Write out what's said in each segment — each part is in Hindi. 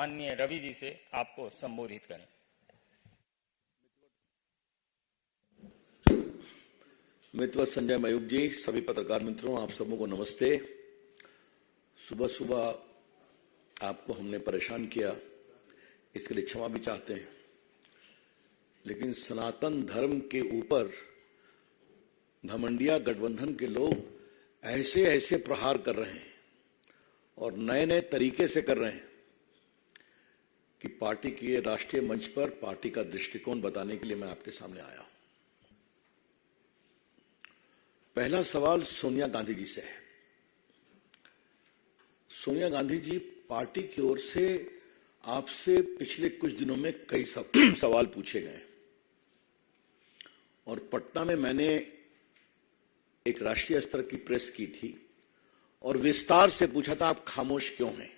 माननीय रवि जी से आपको संबोधित करें। मित्र संजय मयूख जी, सभी पत्रकार मित्रों, आप सबों को नमस्ते। सुबह सुबह आपको हमने परेशान किया, इसके लिए क्षमा भी चाहते हैं, लेकिन सनातन धर्म के ऊपर घमंडिया गठबंधन के लोग ऐसे ऐसे प्रहार कर रहे हैं और नए नए तरीके से कर रहे हैं कि पार्टी के राष्ट्रीय मंच पर पार्टी का दृष्टिकोण बताने के लिए मैं आपके सामने आया हूं। पहला सवाल सोनिया गांधी जी से है। सोनिया गांधी जी, पार्टी की ओर से आपसे पिछले कुछ दिनों में कई सवाल पूछे गए और पटना में मैंने एक राष्ट्रीय स्तर की प्रेस की थी और विस्तार से पूछा था, आप खामोश क्यों हैं?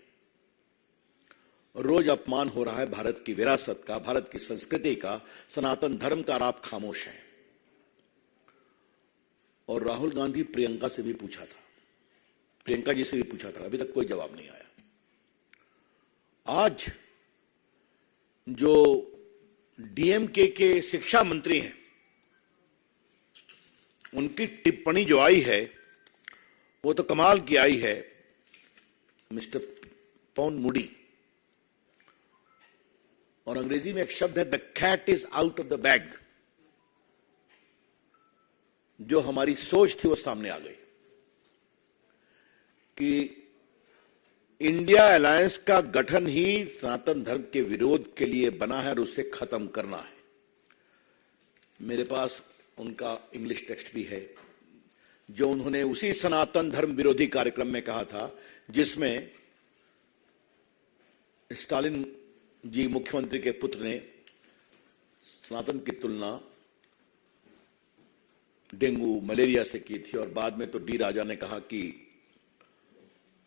रोज अपमान हो रहा है भारत की विरासत का, भारत की संस्कृति का, सनातन धर्म का, और आप खामोश हैं। और राहुल गांधी प्रियंका से भी पूछा था, प्रियंका जी से भी पूछा था, अभी तक कोई जवाब नहीं आया। आज जो डीएमके के शिक्षा मंत्री हैं, उनकी टिप्पणी जो आई है वो तो कमाल की आई है। मिस्टर पॉन मूडी, और अंग्रेजी में एक शब्द है, the cat is out of the bag. जो हमारी सोच थी वो सामने आ गई कि इंडिया अलायंस का गठन ही सनातन धर्म के विरोध के लिए बना है और उसे खत्म करना है। मेरे पास उनका इंग्लिश टेक्स्ट भी है, जो उन्होंने उसी सनातन धर्म विरोधी कार्यक्रम में कहा था जिसमें स्टालिन जी मुख्यमंत्री के पुत्र ने सनातन की तुलना डेंगू मलेरिया से की थी, और बाद में तो डी राजा ने कहा कि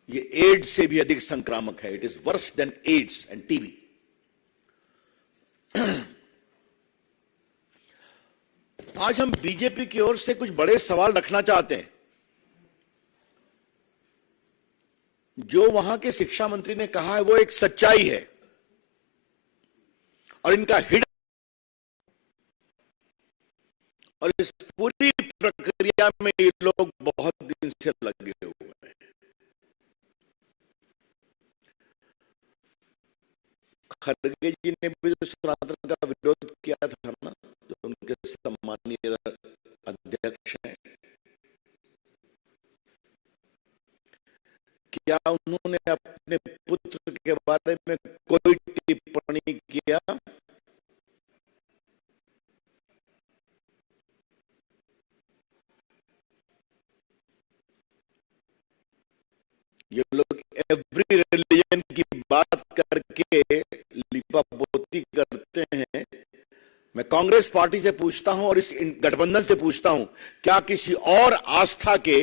ये एड्स से भी अधिक संक्रामक है, it is worse than AIDS and TB. आज हम बीजेपी की ओर से कुछ बड़े सवाल रखना चाहते हैं। जो वहां के शिक्षा मंत्री ने कहा है वो एक सच्चाई है, और इनका हिडन, और इस पूरी प्रक्रिया में ये लोग बहुत दिन से लगे हुए हैं। खड़गे जी ने भी तो सनातन का विरोध किया था ना, जो उनके सम्मानीय अध्यक्ष हैं। क्या उन्होंने अपने पुत्र के बारे में कोई टिप्पणी किया? ये लोग एवरी रिलीजन की बात करके लिपापोती करते हैं। मैं कांग्रेस पार्टी से पूछता हूं और इस गठबंधन से पूछता हूं, क्या किसी और आस्था के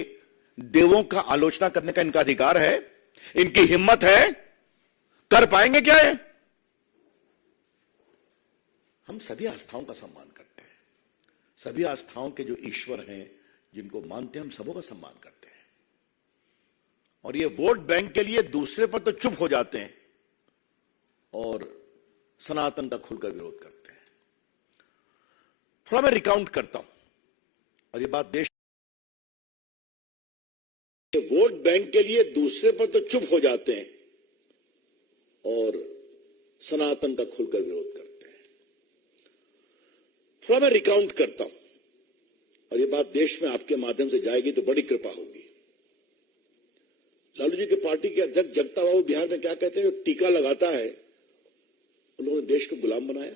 देवों का आलोचना करने का इनका अधिकार है? इनकी हिम्मत है? कर पाएंगे क्या है? हम सभी आस्थाओं का सम्मान करते हैं, सभी आस्थाओं के जो ईश्वर हैं, जिनको मानते हैं, हम सबों का सम्मान करते हैं। और ये वोट बैंक के लिए दूसरे पर तो चुप हो जाते हैं और सनातन का खुलकर विरोध करते हैं। थोड़ा मैं रिकाउंट करता हूं, और ये बात देश, वोट बैंक के लिए दूसरे पर तो चुप हो जाते हैं और सनातन का खुलकर विरोध करते हैं। थोड़ा मैं रिकाउंट करता हूं, और ये बात देश में आपके माध्यम से जाएगी तो बड़ी कृपा होगी। लालू जी के पार्टी के अध्यक्ष जगता बाबू बिहार में क्या कहते हैं, जो टीका लगाता है उन्होंने देश को गुलाम बनाया।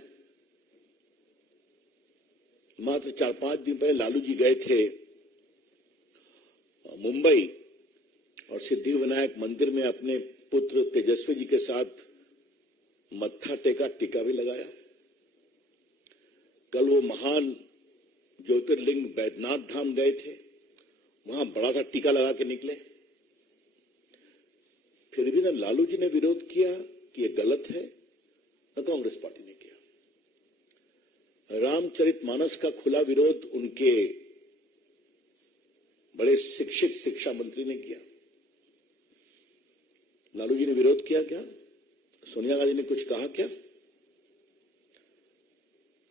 मात्र 4-5 दिन पहले लालू जी गए थे मुंबई और सिद्धि विनायक मंदिर में अपने पुत्र तेजस्वी जी के साथ मत्था टेका, टीका भी लगाया। कल वो महान ज्योतिर्लिंग बैद्यनाथ धाम गए थे, वहां बड़ा सा टीका लगा के निकले। फिर भी ना लालू जी ने विरोध किया कि ये गलत है, न कांग्रेस पार्टी ने किया। रामचरितमानस का खुला विरोध उनके बड़े शिक्षित शिक्षा मंत्री ने किया। लालू जी ने विरोध किया क्या? सोनिया गांधी ने कुछ कहा क्या?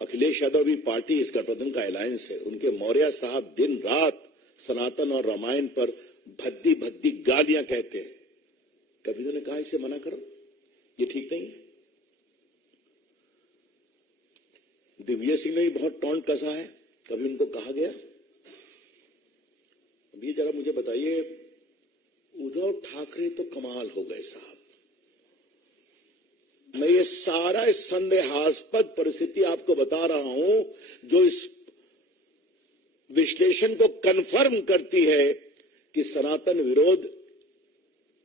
अखिलेश यादव भी पार्टी इस गठबंधन का अलायंस है। उनके मौर्य साहब दिन रात सनातन और रामायण पर भद्दी भद्दी गालियां कहते हैं। कभी उन्होंने कहा इसे मना करो, ये ठीक नहीं है। दिव्य सिंह ने भी बहुत टॉन्ट कसा है, कभी उनको कहा गया? अब ये जरा मुझे बताइए, उद्धव ठाकरे तो कमाल हो गए साहब। मैं ये सारा संदेहास्पद परिस्थिति आपको बता रहा हूं जो इस विश्लेषण को कन्फर्म करती है कि सनातन विरोध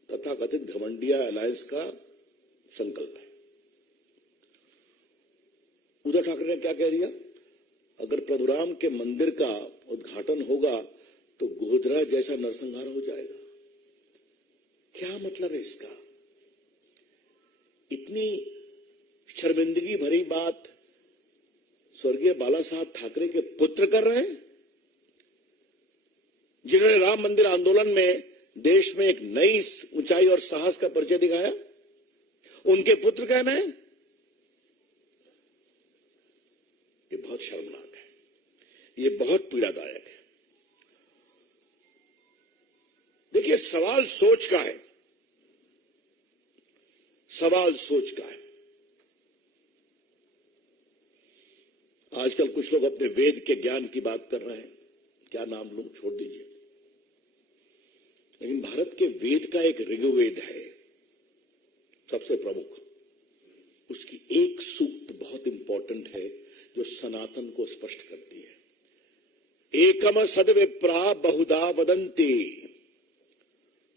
तथाकथित घमंडिया अलायंस का संकल्प है। उद्धव ठाकरे ने क्या कह दिया? अगर प्रभुराम के मंदिर का उद्घाटन होगा तो गोधरा जैसा नरसंहार हो जाएगा। क्या मतलब है इसका? इतनी शर्मिंदगी भरी बात स्वर्गीय बाला साहब ठाकरे के पुत्र कर रहे हैं, जिन्होंने राम मंदिर आंदोलन में देश में एक नई ऊंचाई और साहस का परिचय दिखाया। उनके पुत्र कहना है, ये बहुत शर्मनाक है, ये बहुत पीड़ादायक है। देखिए, सवाल सोच का है, सवाल सोच का है। आजकल कुछ लोग अपने वेद के ज्ञान की बात कर रहे हैं, क्या नाम लूं, छोड़ दीजिए। लेकिन भारत के वेद का एक ऋग्वेद है सबसे प्रमुख, उसकी एक सूक्त बहुत इंपॉर्टेंट है जो सनातन को स्पष्ट करती है। एकम सद्विप्रा बहुधा वदन्ति,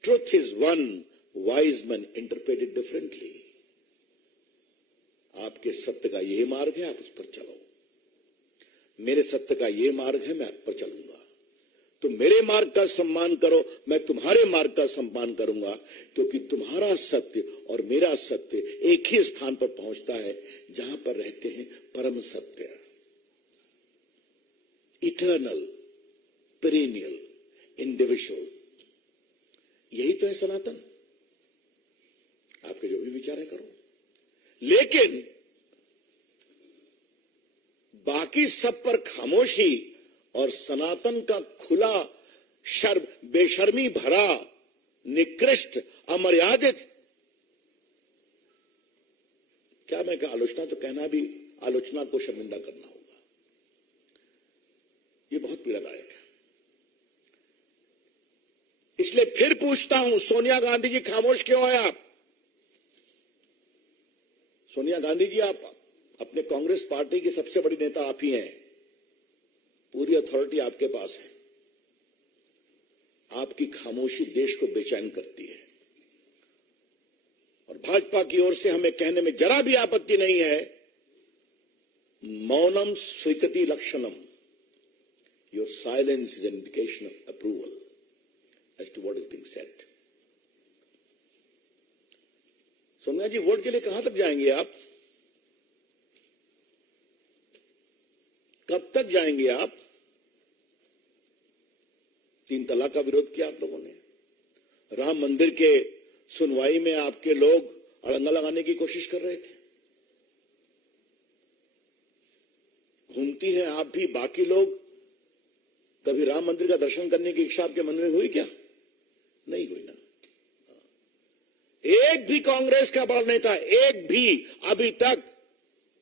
truth is one, wise man interpret it differently. आपके सत्य का यह मार्ग है, आप उस पर चलो। मेरे सत्य का यह मार्ग है, मैं आप पर चलूंगा। तो मेरे मार्ग का सम्मान करो, मैं तुम्हारे मार्ग का सम्मान करूंगा, क्योंकि तुम्हारा सत्य और मेरा सत्य एक ही स्थान पर पहुंचता है जहां पर रहते हैं परम सत्य, इटर्नल, पेरिनियल, इंडिविजुअल। यही तो है सनातन। आपके जो भी विचार है करो, लेकिन बाकी सब पर खामोशी और सनातन का खुला बेशर्मी भरा, निकृष्ट, अमर्यादित, क्या मैं क्या आलोचना तो कहना भी आलोचना को शर्मिंदा करना होगा। यह बहुत पीड़ादायक है। इसलिए फिर पूछता हूं, सोनिया गांधी जी खामोश क्यों है आप? सोनिया गांधी जी, आप अपने कांग्रेस पार्टी की सबसे बड़ी नेता आप ही हैं, पूरी अथॉरिटी आपके पास है। आपकी खामोशी देश को बेचैन करती है। और भाजपा की ओर से हमें कहने में जरा भी आपत्ति नहीं है, मौनम स्वीकृति लक्षणम, your silence is an indication of approval as to what is being said. Sonia ji, vote के लिए कहां तक जाएंगे आप? कब तक जाएंगे आप? 3 तलाक का विरोध किया आप लोगों ने। राम मंदिर के सुनवाई में आपके लोग अड़ंगा लगाने की कोशिश कर रहे थे। घूमती हैं आप भी, बाकी लोग। कभी राम मंदिर का दर्शन करने की इच्छा आपके मन में हुई क्या? नहीं हुई ना। एक भी कांग्रेस का बड़ा नेता, एक भी अभी तक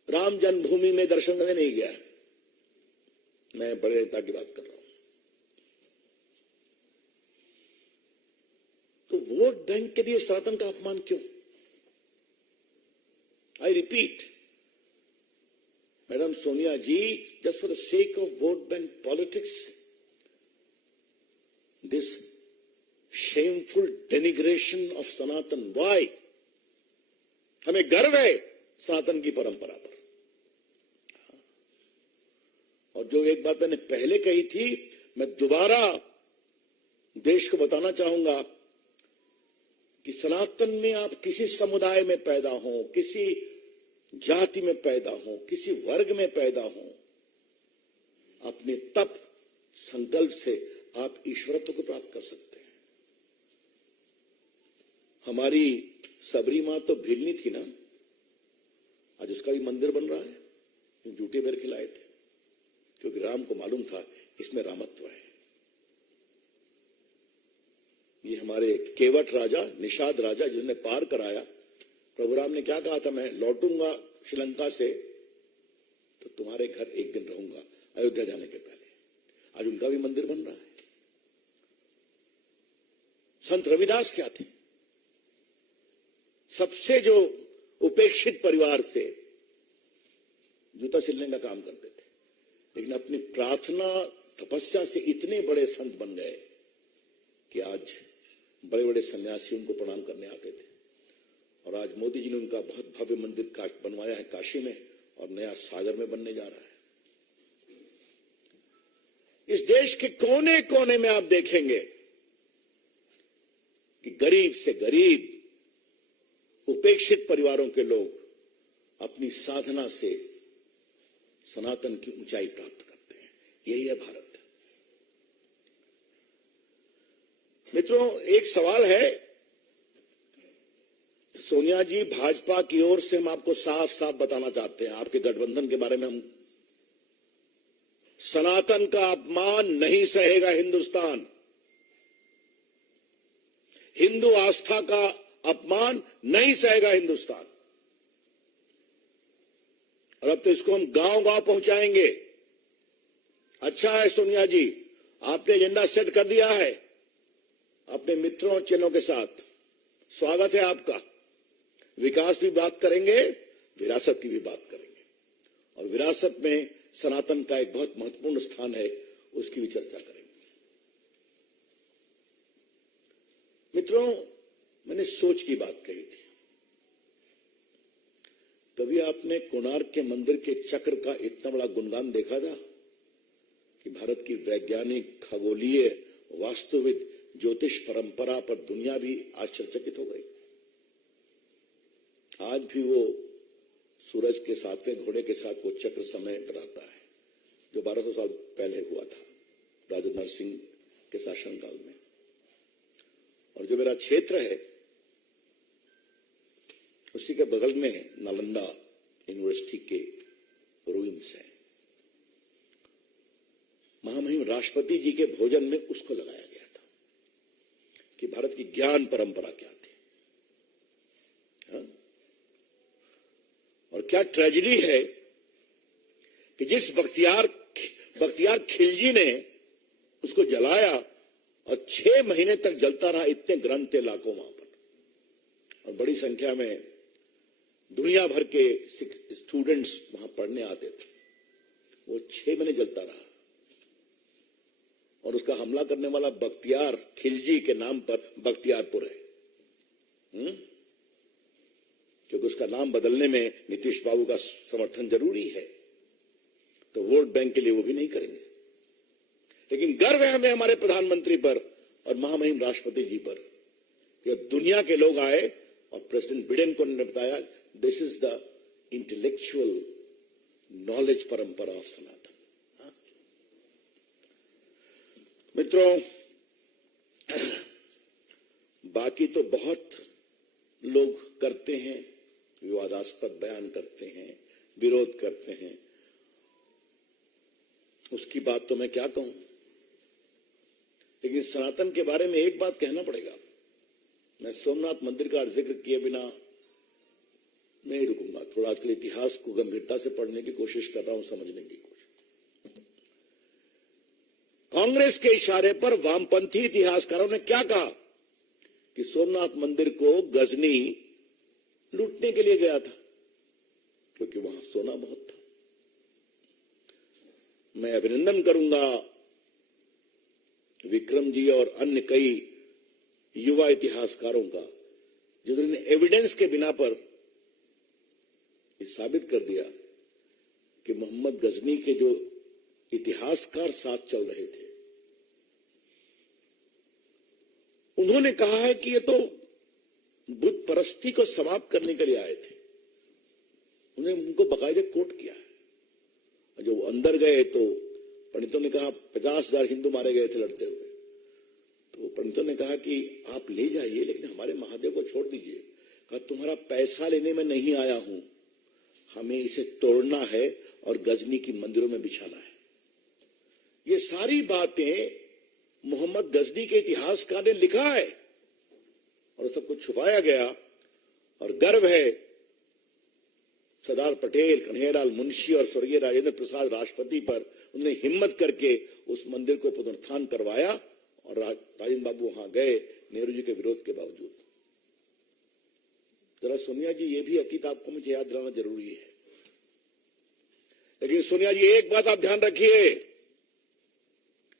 राम जन्मभूमि में दर्शन करने नहीं गया। मैं बड़े नेता की बात कर रहा हूं। तो वोट बैंक के लिए सनातन का अपमान क्यों? I repeat, madam Sonia ji, just for the sake of vote bank politics, this shameful denigration of Sanatan. Why? हमें गर्व है सनातन की परंपरा पर। और जो एक बात मैंने पहले कही थी, मैं दोबारा देश को बताना चाहूंगा कि सनातन में आप किसी समुदाय में पैदा हो, किसी जाति में पैदा हो, किसी वर्ग में पैदा हो, अपने तप संकल्प से आप ईश्वरत्व को प्राप्त कर सकते हैं। हमारी सबरी मां तो भिलनी थी ना, आज उसका भी मंदिर बन रहा है। जूठे बेर खिलाए थे, क्योंकि राम को मालूम था इसमें रामत्व है। ये हमारे केवट राजा, निषाद राजा, जिन्होंने पार कराया। प्रभु राम ने क्या कहा था, मैं लौटूंगा श्रीलंका से तो तुम्हारे घर एक दिन रहूंगा, अयोध्या जाने के पहले। आज उनका भी मंदिर बन रहा है। संत रविदास क्या थे? सबसे जो उपेक्षित परिवार से जूता सिलने का काम करते थे, लेकिन अपनी प्रार्थना तपस्या से इतने बड़े संत बन गए कि आज बड़े बड़े सन्यासी उनको प्रणाम करने आते थे। और आज मोदी जी ने उनका बहुत भव्य मंदिर बनवाया है काशी में, और नया सागर में बनने जा रहा है। इस देश के कोने कोने में आप देखेंगे कि गरीब से गरीब उपेक्षित परिवारों के लोग अपनी साधना से सनातन की ऊंचाई प्राप्त करते हैं। यही है भारत। मित्रों, एक सवाल है, सोनिया जी, भाजपा की ओर से हम आपको साफ साफ बताना चाहते हैं, आपके गठबंधन के बारे में हम, सनातन का अपमान नहीं सहेगा हिंदुस्तान। हिंदू आस्था का अपमान नहीं सहेगा हिंदुस्तान। और अब तो इसको हम गांव गांव पहुंचाएंगे। अच्छा है सोनिया जी, आपने एजेंडा सेट कर दिया है अपने मित्रों और चेलों के साथ, स्वागत है आपका। विकास की बात करेंगे, विरासत की भी बात करेंगे, और विरासत में सनातन का एक बहुत महत्वपूर्ण स्थान है, उसकी भी चर्चा करेंगे। मित्रों, मैंने सोच की बात कही थी। कभी आपने कोणार्क के मंदिर के चक्र का इतना बड़ा गुणगान देखा था कि भारत की वैज्ञानिक, खगोलीय, वास्तुविद, ज्योतिष परंपरा पर दुनिया भी आश्चर्यचकित हो गई। आज भी वो सूरज के 7वें घोड़े के साथ वो चक्र समय बताता है, जो 1200 साल पहले हुआ था राजा नरसिंह के शासनकाल में। और जो मेरा क्षेत्र है उसी के बगल में नालंदा यूनिवर्सिटी के रूइंस है। महामहिम राष्ट्रपति जी के भोजन में उसको लगाया गया था कि भारत की ज्ञान परंपरा क्या थी। हाँ? और क्या ट्रेजेडी है कि जिस बख्तियार खिलजी ने उसको जलाया और 6 महीने तक जलता रहा। इतने ग्रंथ थे लाखों वहां पर, और बड़ी संख्या में दुनिया भर के स्टूडेंट्स वहां पढ़ने आते थे। वो 6 महीने जलता रहा, और उसका हमला करने वाला बख्तियार खिलजी के नाम पर बख्तियारपुर है। क्योंकि उसका नाम बदलने में नीतीश बाबू का समर्थन जरूरी है, तो वोट बैंक के लिए वो भी नहीं करेंगे। लेकिन गर्व है हमें हमारे प्रधानमंत्री पर और महामहिम राष्ट्रपति जी पर कि दुनिया के लोग आए और प्रेसिडेंट बिडेन को ने बताया, this is the intellectual knowledge परंपरा ऑफ सनातन। मित्रों, बाकी तो बहुत लोग करते हैं, विवादास्पद बयान करते हैं, विरोध करते हैं, उसकी बात तो मैं क्या कहूं। लेकिन सनातन के बारे में एक बात कहना पड़ेगा। मैं सोमनाथ मंदिर का जिक्र किए बिना नहीं रुकूंगा। थोड़ा आजकल इतिहास को गंभीरता से पढ़ने की कोशिश कर रहा हूं, समझने की कोशिश। कांग्रेस के इशारे पर वामपंथी इतिहासकारों ने क्या कहा कि सोमनाथ मंदिर को गजनी लूटने के लिए गया था, क्योंकि वहां सोना बहुत था। मैं अभिनंदन करूंगा विक्रम जी और अन्य कई युवा इतिहासकारों का, जिन्होंने एविडेंस के बिना पर ये साबित कर दिया कि मोहम्मद गजनी के जो इतिहासकार साथ चल रहे थे, उन्होंने कहा है कि ये तो बुत परस्ती को समाप्त करने के लिए आए थे। उन्होंने उनको बाकायदे कोट किया है। और जब वो अंदर गए तो पंडितों ने कहा 50,000 हिंदू मारे गए थे लड़ते हुए। तो पंडितों ने कहा कि आप ले जाइए, लेकिन हमारे महादेव को छोड़ दीजिए। कहा तुम्हारा पैसा लेने में नहीं आया हूं, हमें इसे तोड़ना है और गजनी की मंदिरों में बिछाना है। ये सारी बातें मोहम्मद गजनी के इतिहासकार ने लिखा है और सब कुछ छुपाया गया। और गर्व है सरदार पटेल, कन्हैयालाल मुंशी और स्वर्गीय राजेंद्र प्रसाद राष्ट्रपति पर, उन्होंने हिम्मत करके उस मंदिर को पुनरुत्थान करवाया और राजेंद्र बाबू वहां गए नेहरू जी के विरोध के बावजूद। जरा सोनिया जी, ये भी अतीत आपको मुझे याद दिलाना जरूरी है। लेकिन सोनिया जी, एक बात आप ध्यान रखिए,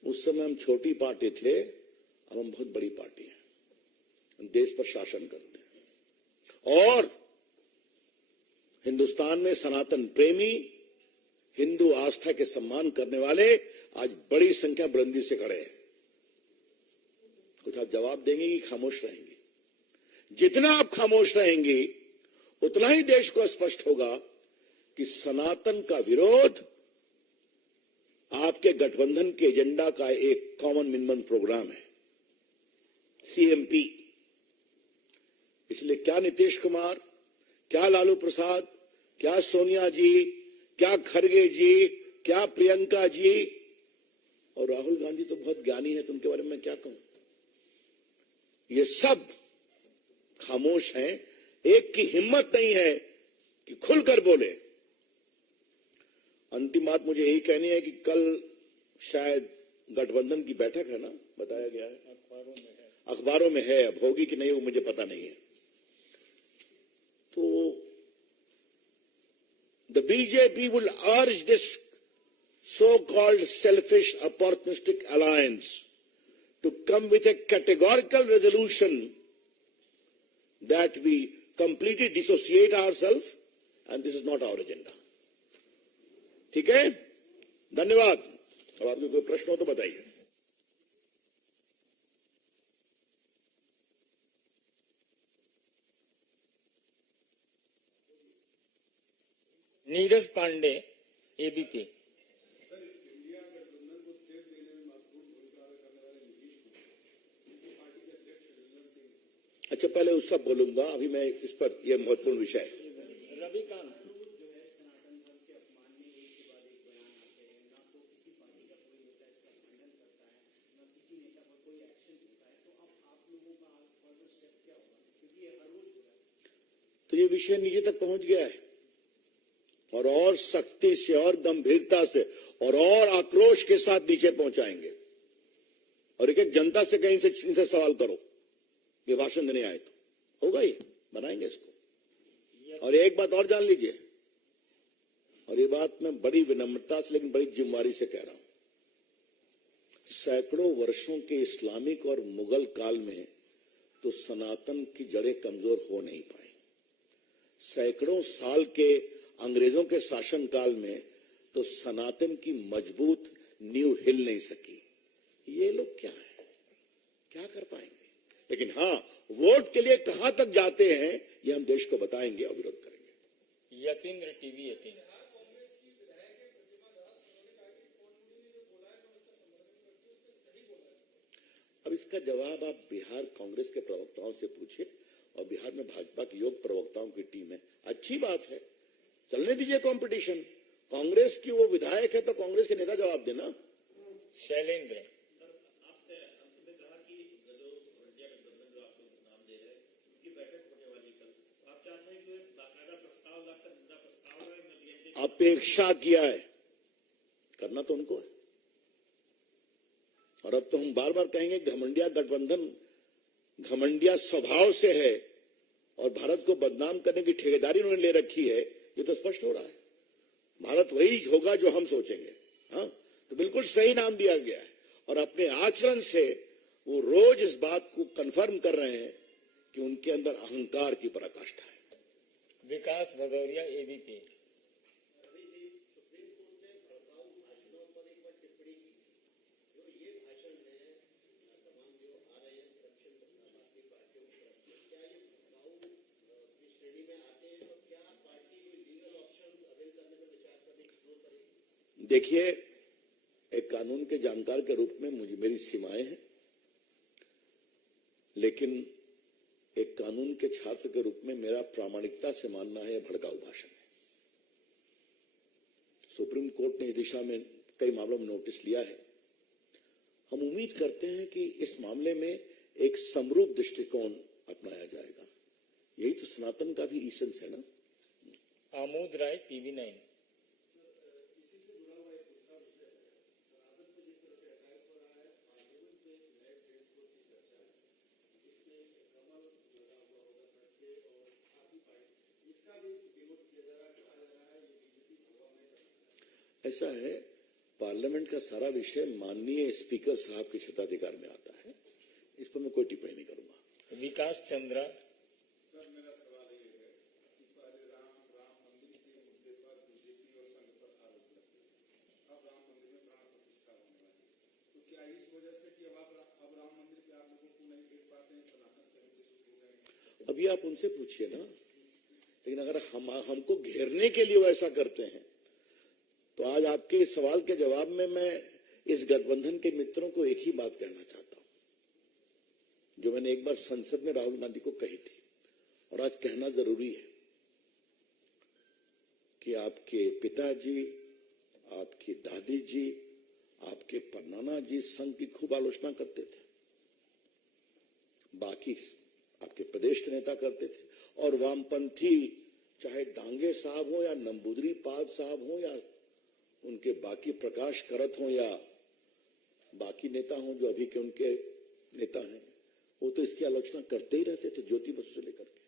उस समय हम छोटी पार्टी थे, अब हम बहुत बड़ी पार्टी हैं, हम देश पर शासन करते हैं और हिंदुस्तान में सनातन प्रेमी, हिंदू आस्था के सम्मान करने वाले आज बड़ी संख्या बुलंदी से खड़े हैं। कुछ आप जवाब देंगे कि खामोश रहेंगे? जितना आप खामोश रहेंगे उतना ही देश को स्पष्ट होगा कि सनातन का विरोध आपके गठबंधन के एजेंडा का एक कॉमन मिनिमम प्रोग्राम है, सीएमपी। इसलिए क्या नीतीश कुमार, क्या लालू प्रसाद, क्या सोनिया जी, क्या खड़गे जी, क्या प्रियंका जी और राहुल गांधी तो बहुत ज्ञानी है, तो उनके बारे में मैं क्या कहूं। ये सब खामोश हैं, एक की हिम्मत नहीं है कि खुलकर बोले। अंतिम बात मुझे यही कहनी है कि कल शायद गठबंधन की बैठक है ना, बताया गया है, अखबारों में है, अब होगी कि नहीं वो मुझे पता नहीं है। तो the BJP will urge this so-called selfish opportunistic alliance to come with a categorical resolution that we completely dissociate ourselves and this is not our agenda. ठीक है, धन्यवाद। अब आपको कोई प्रश्न हो तो बताइए। नीरज पांडे, एबीपी। अच्छा, पहले उस सब बोलूंगा, अभी मैं इस पर, यह महत्वपूर्ण विषय है। रविकांत तो ये विषय नीचे तक पहुंच गया है और सख्ती से और गंभीरता से और आक्रोश के साथ नीचे पहुंचाएंगे। और एक जनता से कहीं इनसे सवाल करो, ये भाषण देने आए तो होगा, ये बनाएंगे इसको। और एक बात और जान लीजिए, और ये बात मैं बड़ी विनम्रता से लेकिन बड़ी जिम्मेदारी से कह रहा हूं, सैकड़ों वर्षों के इस्लामिक और मुगल काल में तो सनातन की जड़ें कमजोर हो नहीं पाई। सैकड़ों साल के अंग्रेजों के शासन काल में तो सनातन की मजबूत नींव हिल नहीं सकी। ये लोग क्या है, क्या कर पाएंगे? लेकिन हाँ, वोट के लिए कहां तक जाते हैं ये हम देश को बताएंगे और विरोध करेंगे। यतीन्द्र, टीवी 18। अब इसका जवाब आप बिहार कांग्रेस के प्रवक्ताओं से पूछिए और बिहार में भाजपा की योग प्रवक्ताओं की टीम है। अच्छी बात है, चलने दीजिए कंपटीशन। कांग्रेस की वो विधायक है तो कांग्रेस के नेता जवाब देना। शैलेंद्र, अपेक्षा किया है, करना तो उनको है। और अब तो हम बार बार कहेंगे घमंडिया गठबंधन घमंडिया स्वभाव से है और भारत को बदनाम करने की ठेकेदारी उन्होंने ले रखी है, ये तो स्पष्ट हो रहा है। भारत वही होगा जो हम सोचेंगे। हाँ, तो बिल्कुल सही नाम दिया गया है और अपने आचरण से वो रोज इस बात को कंफर्म कर रहे हैं कि उनके अंदर अहंकार की पराकाष्ठा है। विकास भदौरिया, एबीपी। देखिए, एक कानून के जानकार के रूप में मुझे मेरी सीमाएं हैं, लेकिन एक कानून के छात्र के रूप में मेरा प्रामाणिकता से मानना है भड़काऊ भाषण है। सुप्रीम कोर्ट ने इस दिशा में कई मामलों में नोटिस लिया है। हम उम्मीद करते हैं कि इस मामले में एक समरूप दृष्टिकोण अपनाया जाएगा। यही तो सनातन का भी ईसेंस है ना। आमोद राय, TV9। ऐसा है, पार्लियामेंट का सारा विषय माननीय स्पीकर साहब के क्षेत्राधिकार में आता है, इस पर मैं कोई टिप्पणी नहीं करूंगा। विकास चंद्रा। सर, मेरा सवाल ये है कि पहले राम मंदिर के मुद्दे पर बीजेपी और संघ पर आरोप लगते थे, अब राम मंदिर में प्राण प्रतिष्ठा होने वाली है, तो क्या इस वजह से कि अब राम मंदिर पे आप लोगों को नहीं देख पाते हैं, सनातन के मुद्दे शुरू हो गए? अभी आप उनसे पूछिए ना। लेकिन अगर हमको घेरने के लिए वैसा करते हैं तो आज आपके इस सवाल के जवाब में मैं इस गठबंधन के मित्रों को एक ही बात कहना चाहता हूं, जो मैंने एक बार संसद में राहुल गांधी को कही थी और आज कहना जरूरी है कि आपके पिताजी, आपकी दादी जी, आपके परनाना जी संघ की खूब आलोचना करते थे, बाकी आपके प्रदेश के नेता करते थे, और वामपंथी चाहे डांगे साहब हो या नंबूदरी पाद साहब हो या उनके बाकी प्रकाश करत हो या बाकी नेता हो जो अभी के उनके नेता हैं, वो तो इसकी आलोचना करते ही रहते थे, ज्योति बसु से लेकर के।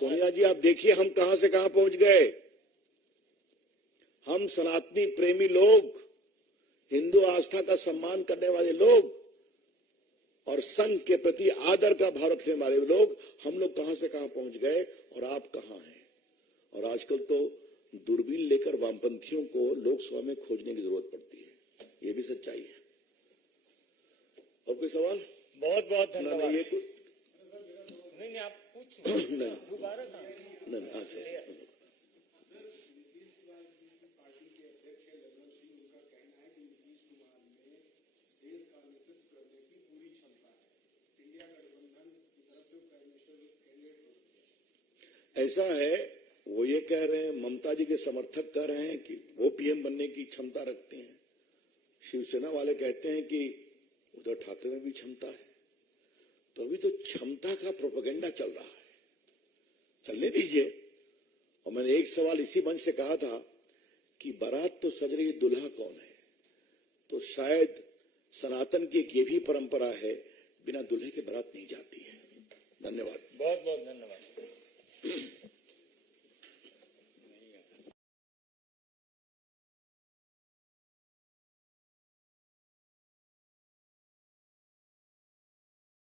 सोनिया जी, आप देखिए हम कहां से कहां पहुंच गए। हम सनातनी प्रेमी लोग, हिंदू आस्था का सम्मान करने वाले लोग और संघ के प्रति आदर का भाव रखने वाले लोग, हम लोग कहां से कहां पहुंच गए और आप कहां हैं। और आजकल तो दूरबीन लेकर वामपंथियों को लोकसभा में खोजने की जरूरत पड़ती है, ये भी सच्चाई है। और कोई सवाल? बहुत बहुत धन्यवाद। नहीं, नहीं आप पूछ दोबारा कहा। नहीं, अच्छा। ऐसा है, वो ये कह रहे हैं, ममता जी के समर्थक कह रहे हैं कि वो पीएम बनने की क्षमता रखते हैं। शिवसेना वाले कहते हैं कि उद्धव ठाकरे में भी क्षमता है। तो अभी तो क्षमता का प्रोपेगेंडा चल रहा है, चलने दीजिए। और मैंने एक सवाल इसी मंच से कहा था कि बारात तो सज रही, दुल्हा कौन है। तो शायद सनातन की एक ये भी परंपरा है, बिना दुल्हे के बारात नहीं जाती है। धन्यवाद। बहुत बहुत धन्यवाद।